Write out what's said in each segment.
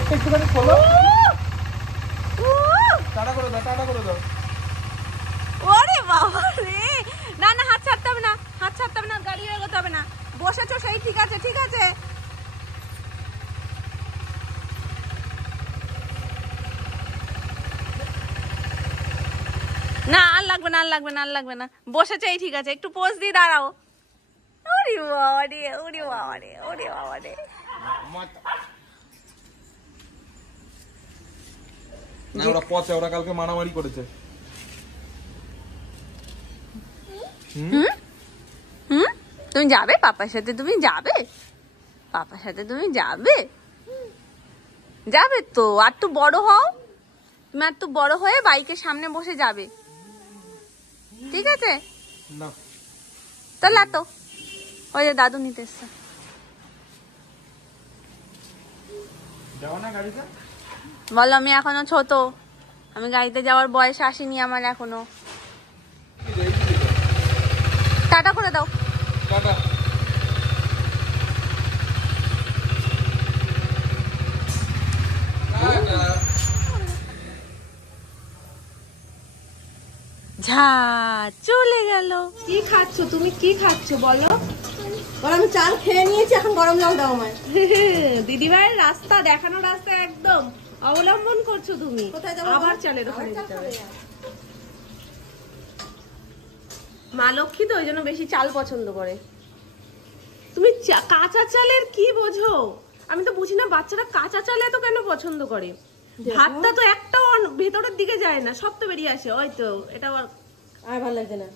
গেটটা একটুখানি খোলো। টাটা করে দাও, টাটা করে দাও। ওরে বাবা রে, না না হাত ছাড়তে হবে না, হাত ছাড়তে হবে না, গাড়ি এগোতে হবে না, বসেছো সেই ঠিক আছে, ঠিক আছে। না আর লাগবে না, আর লাগবে না, আর লাগবে না, বসেছে এই ঠিক আছে, একটু পোজ দিয়ে দাঁড়াও। ওরে বাবা রে, ওরে বাবা রে, ওরে বাবা রে। না ওরা পচে, ওরা কালকে মারামারি করেছে। তুমি যাবে পাপার সাথে, তুমি যাবে পাপার সাথে, তুমি যাবে, যাবে তো। আর তো বড় হও তুমি, আর তো বড় হয়ে বাইকের সামনে বসে যাবে, ঠিক আছে? না তাহলে তো ওই যে দাদু নিতে এসছে। যাও না গাড়িতে। বলো আমি এখনো ছোট, আমি গাড়িতে যাওয়ার বয়স আসেনি আমার এখনো। টাটা করে দাও। টাটা। ঝা চলে গেল। কি খাচ্ছ তুমি, কি খাচ্ছ বলো? আমি চাল খেয়ে নিয়েছি, এখন গরম জল দাও আমায়। দিদিভাইয়ের রাস্তা দেখানো, রাস্তা একদম অবলম্বন করছো তুমি। কোথায় যাবো? আবার চালের ওখানে যেতে হবে। মা লক্ষ্মী তো ওই জন্য বেশি চাল পছন্দ করে। তুমি কাঁচা চালের কি বোঝো? আমি তো বুঝি না বাচ্চারা কাঁচা চালে তো কেন পছন্দ করে। ভাতটা তো একটাও ভেতরের দিকে যায় না, সব তো বেরিয়ে আসে। ওই তো এটা আর ভালো লাগছে না।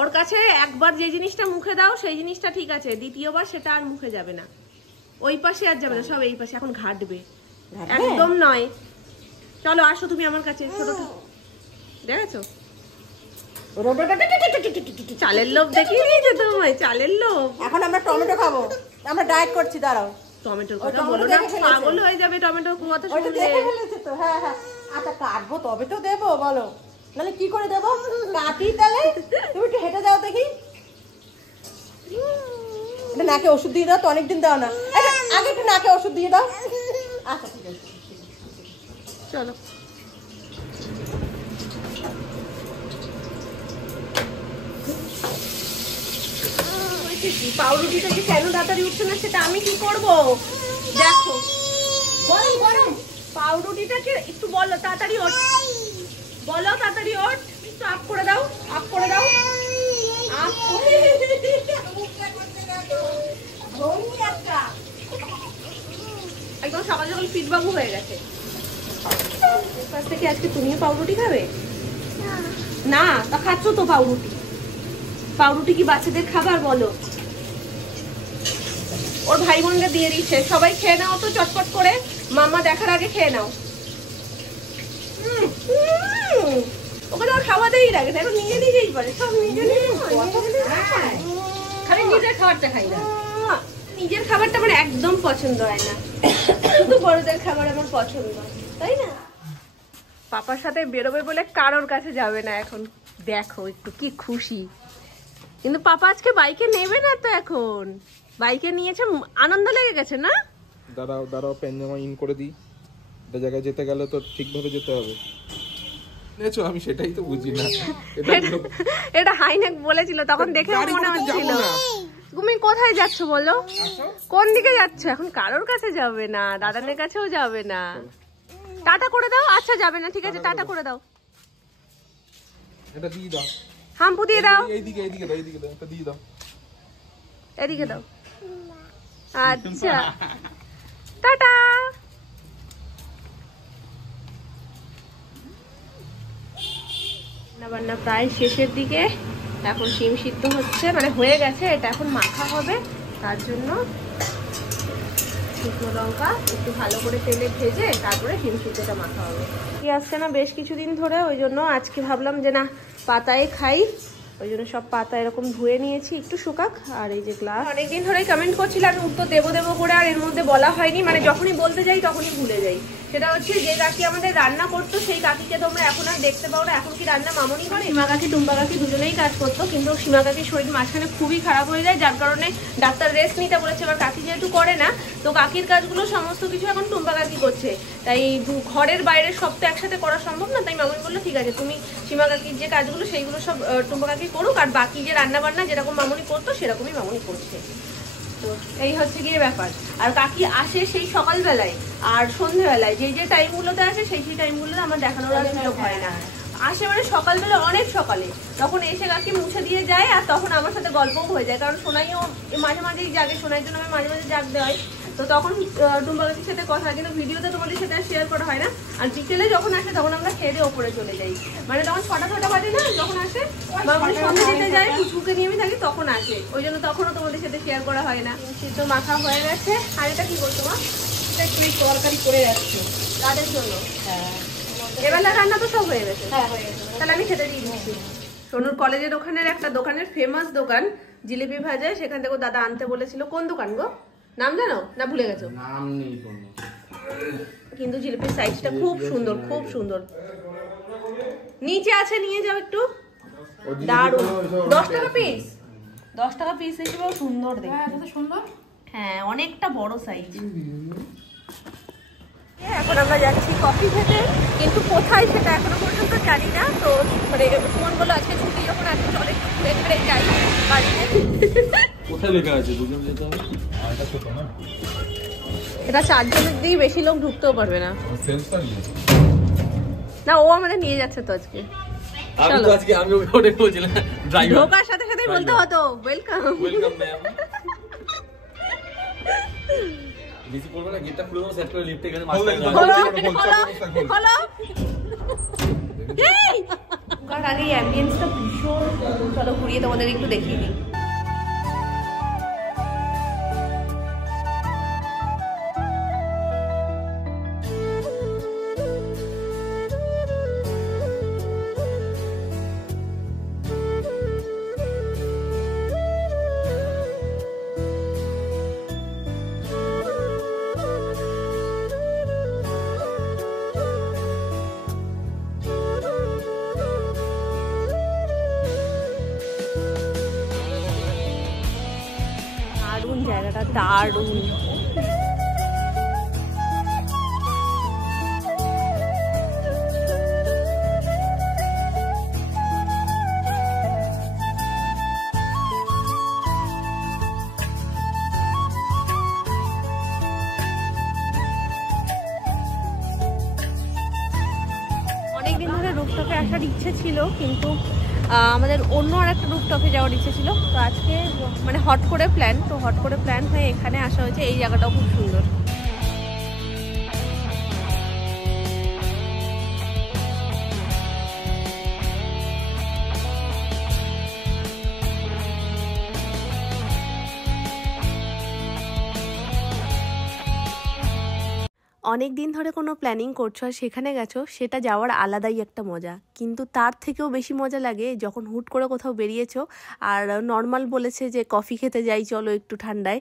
ওর কাছে একবার যে জিনিসটা মুখে দাও সেই জিনিসটা ঠিক আছে, দ্বিতীয়বার সেটা আর মুখে যাবে না। ওই পাশে আর যাবে না, সব এই পাশে এখন ঘাটবে। একদম নয়। চলো আসো তুমি আমার কাছে, ছোট দেখেছো চালের লোভ দেখিয়ে দিয়েছে তোমায়, চালের লোভ। এখন আমরা টমেটো খাবো, আমরা ডায়েট করছি, দাঁড়াও। টমেটোর কথা বলো না, পাগল হয়ে যাবে টমেটোর কথা শুনলে। হ্যাঁ হ্যাঁ, আচ্ছা কাটবো তবে তো দেবো, বলো নাহলে কি করে দেবো? কাটি তাহলে, তুমি একটু হেঁটে যাও দেখি। এটা নাকে ওষুধ দিয়ে দাও তো, অনেকদিন দাও না, আগে একটু নাকে ওষুধ দিয়ে দাও। আচ্ছা ঠিক আছে, চলো। পাউরুটিটা যে কেন তাড়াতাড়ি উঠছে না সেটা আমি কি করব? দেখো গরম গরম পাউরুটিটাকে একটু বলো তাড়াতাড়ি ওঠ, বলো তাড়াতাড়ি ওঠ, একটু আপ করে দাও, আপ করে দাও, আপ একদম সকাল সকাল ফিটবাবু হয়ে গেছে। ব্রেকফাস্ট থেকে আজকে তুমিও পাউরুটি খাবে না? তা খাচ্ছ তো পাউরুটি। পাউরুটি কি বাচ্চাদের খাবার বলো? ওর ভাই বোনকে দিয়ে দিচ্ছে, সবাই খেয়ে নাও তো চটপট করে, মাম্মা দেখার আগে খেয়ে নাও। ওকে তো খাওয়াতেই লাগে না, এখন নিজে নিজেই পারে সব, নিজে খালি নিজের খাবারটা খাই না। নিজের খাবারটা আমার একদম পছন্দ হয় না, শুধু বড়দের খাবার আমার পছন্দ, তাই না? পাপার সাথে বেরোবে বলে কারোর কাছে যাবে না এখন। দেখো একটু কি খুশি। কিন্তু পাপা আজকে বাইকে নেবে না তো, এখন বাইকে নিয়েছে, আনন্দ লেগে গেছে না? দাঁড়াও দাঁড়াও, পেন জামা ইন করে দিই। একটা জায়গায় যেতে গেলে তো ঠিকভাবে যেতে হবে। নেছো, আমি সেটাই তো বুঝি না। এটা হাইনেক বলেছিল তখন, দেখে মনে হচ্ছিল। তুমি কোথায় যাচ্ছ বলো? কোন দিকে যাচ্ছ? এখন কারোর কাছে যাবে না, দাদানের কাছেও যাবে না। টাটা করে দাও। আচ্ছা যাবে না, ঠিক আছে, টাটা করে দাও। এটা দিয়ে দাও, হাম্পু দিয়ে দাও। এইদিকে এইদিকে দাও, এইদিকে দাও, এটা দিয়ে দাও, এদিকে দাও। আচ্ছা টাটা। রান্না প্রায় শেষের দিকে, এখন শিম সিদ্ধ হচ্ছে, মানে হয়ে গেছে, এটা এখন মাখা হবে। তার জন্য শুকনো লঙ্কা একটু ভালো করে তেলে ভেজে তারপরে শিম সিদ্ধটা মাখা হবে। কি আসছে না বেশ কিছুদিন ধরে, ওই জন্য আজকে ভাবলাম যে না পাতায় খাই, ওই জন্য সব পাতা এরকম ধুয়ে নিয়েছি, একটু শুকাক। আর এই যে গ্লাস, অনেকদিন ধরেই কমেন্ট করছিলাম উত্তর দেবো দেবো করে, আর এর মধ্যে বলা হয়নি, মানে যখনই বলতে যাই তখনই ভুলে যাই। সেটা হচ্ছে যে কাকি আমাদের রান্না করতো সেই কাকিকে তোমরা এখন আর দেখতে পাও না। এখন কি রান্না মামনি করে? সীমা কাকি টুম্পা কাকি দুজনেই কাজ করতো, কিন্তু সীমা কাকির শরীর মাঝখানে খুবই খারাপ হয়ে যায়, যার কারণে ডাক্তার রেস্ট নিতে বলেছে। এবার কাকি যেহেতু করে না, তো কাকির কাজগুলো সমস্ত কিছু এখন টুম্পা কাকি করছে। তাই ঘরের বাইরের সব তো একসাথে করা সম্ভব না, তাই মামনি বললো ঠিক আছে তুমি সীমা কাকির যে কাজগুলো সেইগুলো সব টুম্পা কাকি করুক, আর বাকি যে রান্না বান্না যেরকম মামনি করতো সেরকমই মামনি করছে। তো এই হচ্ছে গিয়ে ব্যাপার। আর কাকি আসে সেই সকালবেলায় আর সন্ধ্যেবেলায়, যে যে টাইমগুলোতে আসে সেই সেই টাইমগুলোতে আমার দেখানোর আর সুযোগ হয় না। আসে মানে সকালবেলা অনেক সকালে, তখন এসে কাকি মুছে দিয়ে যায়, আর তখন আমার সাথে গল্পও হয়ে যায়, কারণ সোনাইও মাঝে মাঝেই জাগে, সোনাইর জন্য আমি মাঝে মাঝে জাগতে হয়। তো তখন টুম্পা কাকির সাথে কথা হয়, কিন্তু ভিডিওতে তোমাদের সাথে আর শেয়ার করা হয় না। আর বিকেলে যখন আসে তখন আমরা খেয়ে দিয়ে ওপরে চলে যাই, মানে তখন 6টা বাজে না যখন আসে, মামনি সন্ধ্যে দিতে যায়, পুচকুকে নিয়ে আমি থাকি, তখন আসে, ওই জন্য তখনও তোমাদের সাথে শেয়ার করা হয় না। সিদ্ধ মাখা হয়ে গেছে। আর এটা কি করছো মা? একটু তরকারি করে যাচ্ছি রাতের জন্য। হ্যাঁ এবেলা রান্না তো সব হয়ে গেছে, হ্যাঁ হয়ে গেছে। তাহলে আমি খেতে দিয়ে দিচ্ছি। সোনুর কলেজের ওখানের একটা দোকানের ফেমাস দোকান জিলিপি ভাজা, সেখান থেকে দাদা আনতে বলেছিল। কোন দোকান গো, নাম জানো না ভুলে গেছো? নাম নেই কোনো, কিন্তু জিলিপির সাইজটা খুব সুন্দর, খুব সুন্দর। নিচে আছে, নিয়ে যাও একটু। দারুণ। 10 টাকা পিস, 10 টাকা পিস হিসেবেও সুন্দর দেখতে। হ্যাঁ এটা সুন্দর। হ্যাঁ অনেকটা বড় সাইজ। এখন আমরা যাচ্ছি কফি খেতে, কিন্তু কোথায় সেটা এখনো পর্যন্ত জানি না। তো মানে ফোন বলো আজকে ছুটি যখন আছে চলে ঘুরে যাই বাড়িতে। কোথায় লেখা আছে দুজন যেতে হবে? এটা ছোট না, এটা 4 জনের দিয়ে বেশি লোক ঢুকতেও পারবে না। সেন্সটা নিয়ে না, ও আমাদের নিয়ে যাচ্ছে তো আজকে। আমি তো আজকে আমি ওটা বলছিলাম ড্রাইভার, ঢোকার সাথে সাথে বলতে হতো ওয়েলকাম। Welcome ma'am. বেশি করবে না, গেটটা খুলে দাও, সেট করে লিফটে এখানে মাস্টার কারণ আগে অ্যাম্বিয়েন্সটা ভীষণ সুন্দর। চলো ঘুরিয়ে তোমাদের একটু দেখিয়ে দিই। দারুণ জায়গাটা, দারুণ। অনেকদিন ধরে রুফটপে আসার ইচ্ছে ছিল, কিন্তু আমাদের অন্য আর একটা রুফটপে যাওয়ার ইচ্ছে ছিল। তো আজকে মানে হট করে প্ল্যান হয়ে এখানে আসা হয়েছে। এই জায়গাটাও খুব সুন্দর। অনেক দিন ধরে কোনো প্ল্যানিং করছো আর সেখানে গেছো, সেটা যাওয়ার আলাদাই একটা মজা। কিন্তু তার থেকেও বেশি মজা লাগে যখন হুট করে কোথাও বেরিয়েছো আর নর্মাল বলেছে যে কফি খেতে যাই চলো একটু ঠান্ডায়,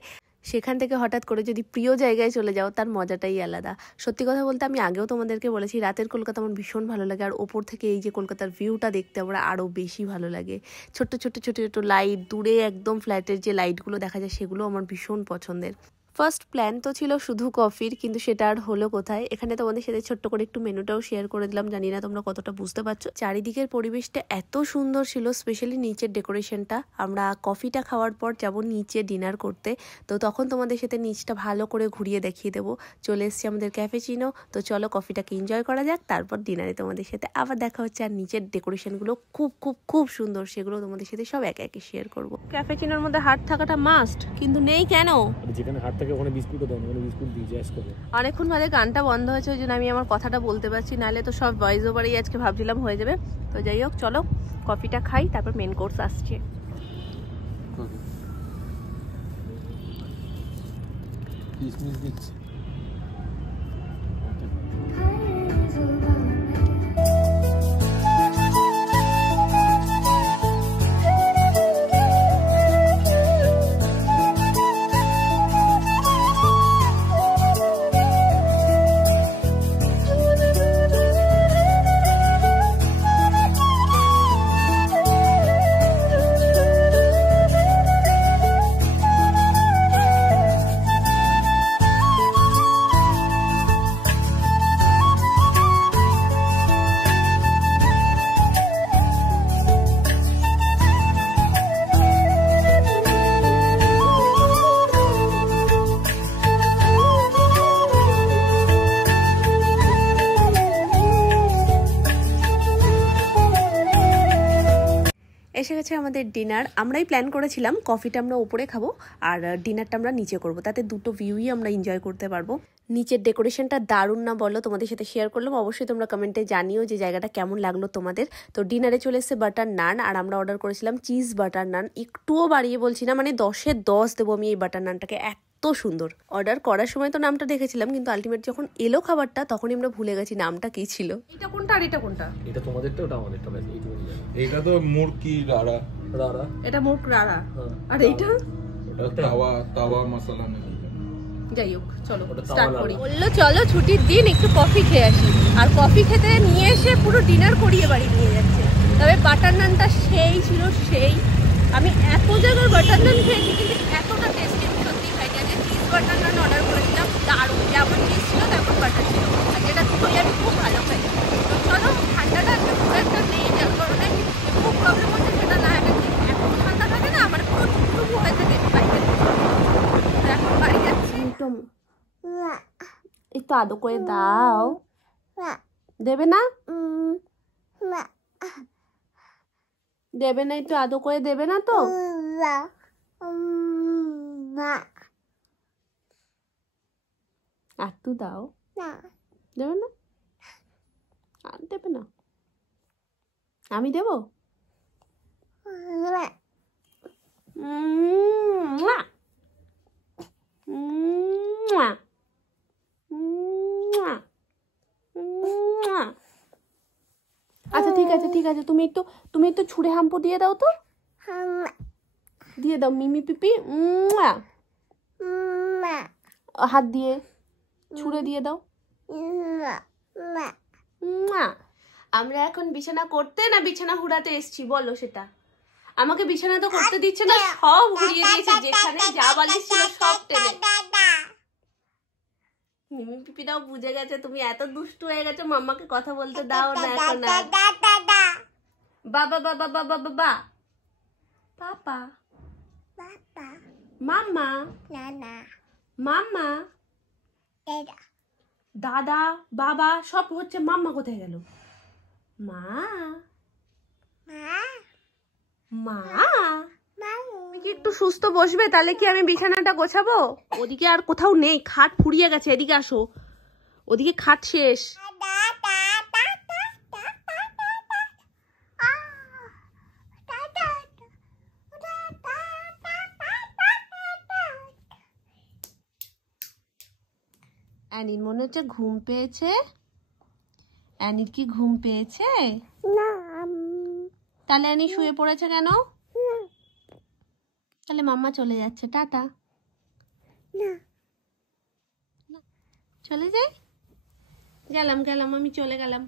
সেখান থেকে হঠাৎ করে যদি প্রিয় জায়গায় চলে যাও, তার মজাটাই আলাদা। সত্যি কথা বলতে আমি আগেও তোমাদেরকে বলেছি, রাতের কলকাতা আমার ভীষণ ভালো লাগে, আর ওপর থেকে এই যে কলকাতার ভিউটা দেখতে আমার আরও বেশি ভালো লাগে। ছোট্ট ছোট্ট ছোট ছোট লাইট, দূরে একদম ফ্ল্যাটের যে লাইটগুলো দেখা যায় সেগুলো আমার ভীষণ পছন্দের। ফার্স্ট প্ল্যান তো ছিল শুধু কফির, কিন্তু সেটা আর হলো কোথায়। এখানে তোমাদের সাথে ছোট্ট করে একটু মেনুটাও শেয়ার করে দিলাম, জানি না তোমরা কতটা বুঝতে পারছো। চারিদিকের পরিবেশটা এত সুন্দর ছিল, স্পেশালি নিচের ডেকোরেশনটা। আমরা কফিটা খাওয়ার পর যাব নিচে ডিনার করতে, তো তখন তোমাদের সাথে নিচটা ভালো করে ঘুরিয়ে দেখিয়ে দেবো। চলে এসছি আমাদের ক্যাফেচিনো, তো চলো কফিটাকে এনজয় করা যাক, তারপর ডিনারে তোমাদের সাথে আবার দেখা হচ্ছে। আর নিচের ডেকোরেশনগুলো খুব খুব খুব সুন্দর, সেগুলো তোমাদের সাথে সব একে একে শেয়ার করবো। ক্যাফেচিনোর মধ্যে হাট থাকাটা মাস্ট, কিন্তু নেই কেন? যেখানে হাট থাকে ওখানে বিস্কুটও দেয়, ওখানে বিস্কুট দিয়ে জিজ্ঞেস করে। অনেকক্ষণ বাদে গানটা বন্ধ হয়েছে, ওই জন্য আমি আমার কথাটা বলতে পারছি, নাহলে তো সব ভয়েস ওভারেই আজকে ভাবছিলাম হয়ে যাবে। তো যাই হোক, চলো কফিটা খাই, তারপর মেন কোর্স আসছে। কিসমিস দিচ্ছি। গেছে আমাদের ডিনার। আমরাই প্ল্যান করেছিলাম কফিটা আমরা উপরে খাবো আর ডিনারটা আমরা নিচে করব, তাতে দুটো ভিউই আমরা এনজয় করতে পারবো। নিচের ডেকোরেশনটা দারুণ না বলো, তোমাদের সাথে শেয়ার করলাম, অবশ্যই তোমরা কমেন্টে জানিও যে জায়গাটা কেমন লাগলো তোমাদের। তো ডিনারে চলে এসেছে বাটার নান আর আমরা অর্ডার করেছিলাম চিজ বাটার নান। একটুও বাড়িয়ে বলছি না, মানে 10-এ 10 দেবো আমি এই বাটার নানটাকে, এত সুন্দর। অর্ডার করার সময় তো নামটা দেখেছিলাম, কিন্তু আলটিমেট যখন এলো খাবারটা তখনই আমরা ভুলে গেছি নামটা কি ছিল। এটা কোনটা আর এটা কোনটা? এটা তোমাদেরটা, ওটা আমাদেরটা, ব্যাস এইটুকুনি জানি। এইটা তো মুরকি রাড়া, রাড়া, এটা মুখ রাড়া। হ্যাঁ। আর এইটা ওটা তাওয়া তাওয়া মশলা নেই। যাই হোক চলো ওটা স্টার্ট তাওয়া করি। বললো চলো ছুটির দিন একটু কফি খেয়ে আসি, আর কফি খেতে নিয়ে এসে পুরো ডিনার করিয়ে বাড়ি নিয়ে যাচ্ছে। তবে বাটার নানটা সেই ছিল, সেই। আমি এত জায়গার বাটার নান খেয়েছি কিন্তু এতটা টেস্টি আমি সত্যি খাইনি। আজকে চিজ বাটার নান অর্ডার করেছিলাম, দারুণ, যেমন চিজ ছিল তেমন বাটার ছিল, আর যেটা ছিলই আমি খুব ভালো খাই। তো চলো, ঠান্ডাটা আজকে খুব একটা নেই, যার কারণে খুব প্রবলেম হচ্ছে সেটা না, এটা এত ঠান্ডা থাকে না, মানে পুরো টুকটুকু হয়ে থাকে বাইরে। এখন বাড়ি যাচ্ছি। একটু আদো করে দাও, দেবে না? দেবে না? একটু আদো করে দেবে না তো? একটু দাও, দেবে না? আর দেবে না? আমি দেবো? আচ্ছা ঠিক আছে ঠিক আছে, তুমি একটু ছুঁড়ে হাম্পু দিয়ে দাও তো, দিয়ে দাও মিমি পিপি। হাত দিয়ে ছুঁড়ে দিয়ে দাও। আমরা এখন বিছানা করতে না বিছানা হুড়াতে এসছি, বলো সেটা? আমাকে বিছানা তো করতে দিচ্ছে না, সব হুড়িয়ে দিয়েছে, যেখানে যা বালিশ ছিল সব টেনে। মিমি পিপিটাও বুঝে গেছে তুমি এত দুষ্টু হয়ে গেছো, মাম্মাকে কথা বলতে দাও না এখন। বাবা বাবা বাবা বাবা পাপা মাম্মা মাম্মা দাদা বাবা সব হচ্ছে, মাম্মা কোথায় গেল? মা মা তুমি কি একটু সুস্থ বসবে, তাহলে কি আমি বিছানাটা গোছাবো? ওদিকে আর কোথাও নেই, খাট ফুরিয়ে গেছে, এদিকে আসো, ওদিকে খাট শেষ। অ্যানির মনে হচ্ছে ঘুম পেয়েছে। অ্যানির কি ঘুম পেয়েছে? তাহলে অ্যানি শুয়ে পড়েছে কেন? তাহলে মাম্মা চলে যাচ্ছে, টাটা। চলে যাই, গেলাম আমি চলে গেলাম।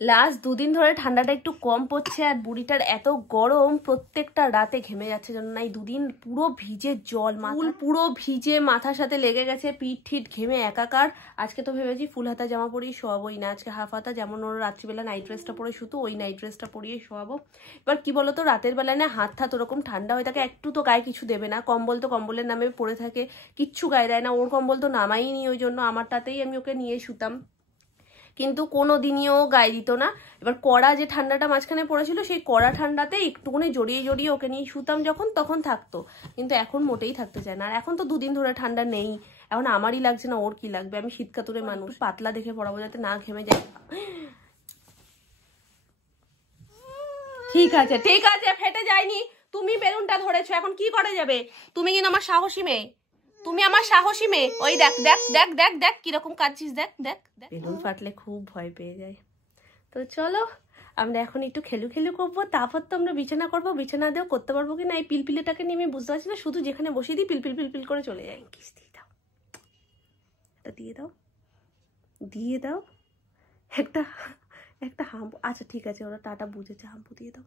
লাস্ট 2 দিন ধরে ঠান্ডাটা একটু কম পড়ছে, আর বুড়িটার এত গরম, প্রত্যেকটা রাতে ঘেমে যাচ্ছে, জন্য না এই 2 দিন পুরো ভিজে জল, মাথা পুরো ভিজে, মাথার সাথে লেগে গেছে, পিঠ ঠিট ঘেমে একাকার। আজকে তো ভেবেছি ফুল হাতা জামা পরিয়ে শোয়াবোই না, আজকে হাফ হাতা, যেমন ওর রাত্রিবেলা নাইট ড্রেসটা পরে শুতো, ওই নাইট ড্রেসটা পরিয়ে শোয়াবো। এবার কি বলতো, রাতের বেলায় না হাত হাত ওরকম ঠান্ডা হয়ে থাকে, একটু তো গায়ে কিছু দেবে না, কম্বল তো কম্বলের নামে পড়ে থাকে, কিচ্ছু গায়ে দেয় না। ওর কম্বল তো নামাইনি, ওই জন্য আমারটাতেই আমি ওকে নিয়ে শুতাম, কিন্তু কোনো দিনইও গায়ে দিত না। এবার কড়া যে ঠান্ডাটা মাঝখানে পড়েছিল, সেই কড়া ঠান্ডাতে একটুখানি জড়িয়ে জড়িয়ে ওকে নিয়ে শুতাম যখন, তখন থাকতো, কিন্তু এখন মোটেই থাকতে চায় না। আর এখন তো 2 দিন ধরে ঠান্ডা নেই, এখন আমারই লাগছে না, ওর কি লাগবে? আমি শীতকাতুরে মানুষ, পাতলা দেখে পড়াবো যাতে না ঘেমে যায়। ঠিক আছে ঠিক আছে, ফেটে যায়নি, তুমি বেলুনটা ধরেছো, এখন কি করা যাবে? তুমি কিন্তু আমার সাহসী মেয়ে, তুমি আমার সাহসী মেয়ে। ওই দেখ দেখ দেখ দেখ দেখ কিরকম কাঁদছিস, দেখ দেখ। বেলুন ফাটলে খুব ভয় পেয়ে যায়। তো চলো আমরা এখন একটু খেলু খেলু করবো, তারপর তো আমরা বিছানা করবো। বিছানা দিয়েও করতে পারবো কি না এই পিলপিলেটাকে নিয়ে আমি বুঝতে পারছি না, শুধু যেখানে বসিয়ে দিই পিলপিল পিলপিল করে চলে যায়। কিস দিয়ে দাও, এটা দিয়ে দাও, দিয়ে দাও একটা একটা হাম্পু। আচ্ছা ঠিক আছে, ওরা টাটা বুঝেছে, হাম্পু দিয়ে দাও।